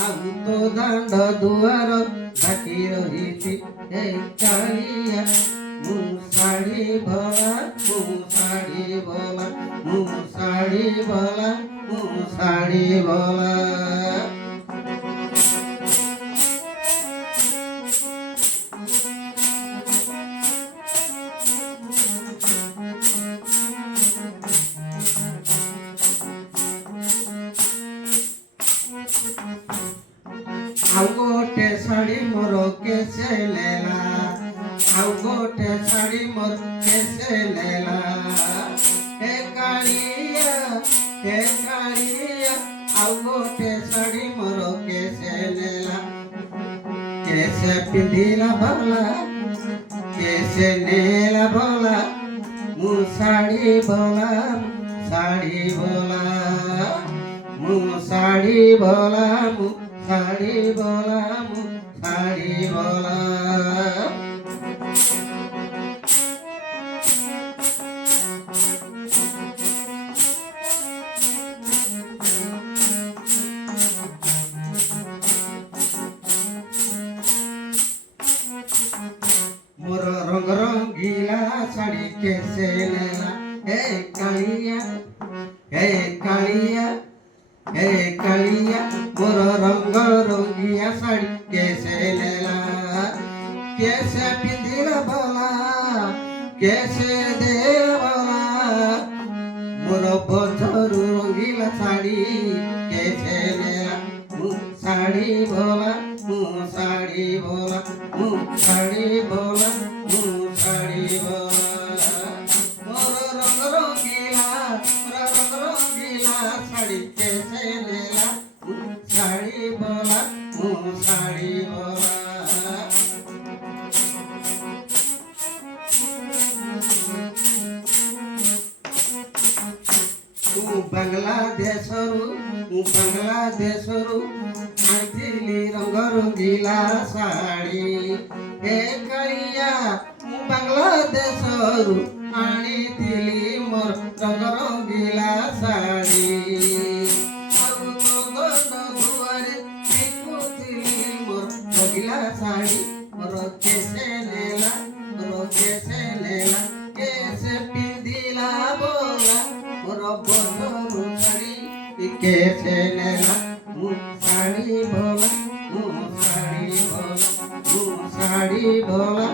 ଆଉ ତୋ ଦାଣ୍ଡ ଦୁଆର ଢାକି ରହିଛି ଏ କାଳିଆ ମୁଁ ଶାଢ଼ୀ ଭଲା ମୁଁ ଶାଢ଼ୀ ଭଲା ମୁଁ ଶାଢ଼ୀ ଭଲା ମୁଁ ଶାଢ଼ୀ ଭଲା ଆଉ ଗୋଟେ ଶାଢ଼ୀ ମୋର କେସେ ନେଲା ଆଉ ଗୋଟେ ଶାଢ଼ୀ ମୋର କେସେ ନେଲା ହେ କାଳିଆ ଆଉ ଗୋଟେ ଶାଢ଼ୀ ମୋର କେସେ ନେଲା କେସେ ପିନ୍ଧିଲା ଭଲା କେସେ ନେଲା ଭଲା ମୁଁ ଶାଢ଼ୀ ଭଲା ଶାଢ଼ୀ ଭଲା ମୁଁ ଶାଢ଼ୀ ଭଲା ମୁଁ ଶାଢ଼ୀ ଭଲା ମୁଁ ଶାଢ଼ୀ ଭଲା मोर रंग रंगीला साड़ी कैसे लेला हे कालिया मोर रंग रंगिया साड़ी कैसे लेला कैसे पिंधिला भला कैसे देला भला मोर बधरू रंगीला साड़ी कैसे लेला साड़ी भला साड़ी भला साड़ी भला साड़ी भला मोर रंग रंगीला साड़ी कैसे लेला साड़ी भला साड़ी भला बांग्लादेशरू आଣିଥିଲି रंग रंगीला साड़ी हे कालिया बांग्लादेशरू आଣିଥିଲି मोर रंग रंगीला साड़ी ଆଉ ତୋ ଦାଣ୍ଡ ଦୁଆରେ ବିକୁଥିଲି मोर रंगीला साड़ी मोर कैसे नेला कैसे पिंधिला बोला मोर बधरू साड़ी कैसे नेला साड़ी भला साड़ी भला साड़ी भला